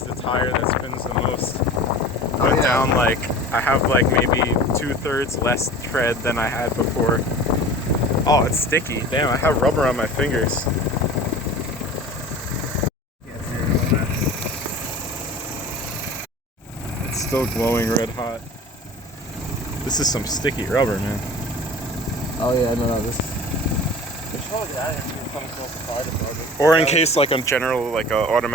is the tire that spins the most. Oh, Went yeah. down like, I have like maybe 2/3 less tread than I had before. Oh, it's sticky. Damn, I have rubber on my fingers. It's still glowing red hot. This is some sticky rubber, man. Oh yeah, no, this. We should probably get out of here. Come close to fire department. Or in case like a general, like a automatic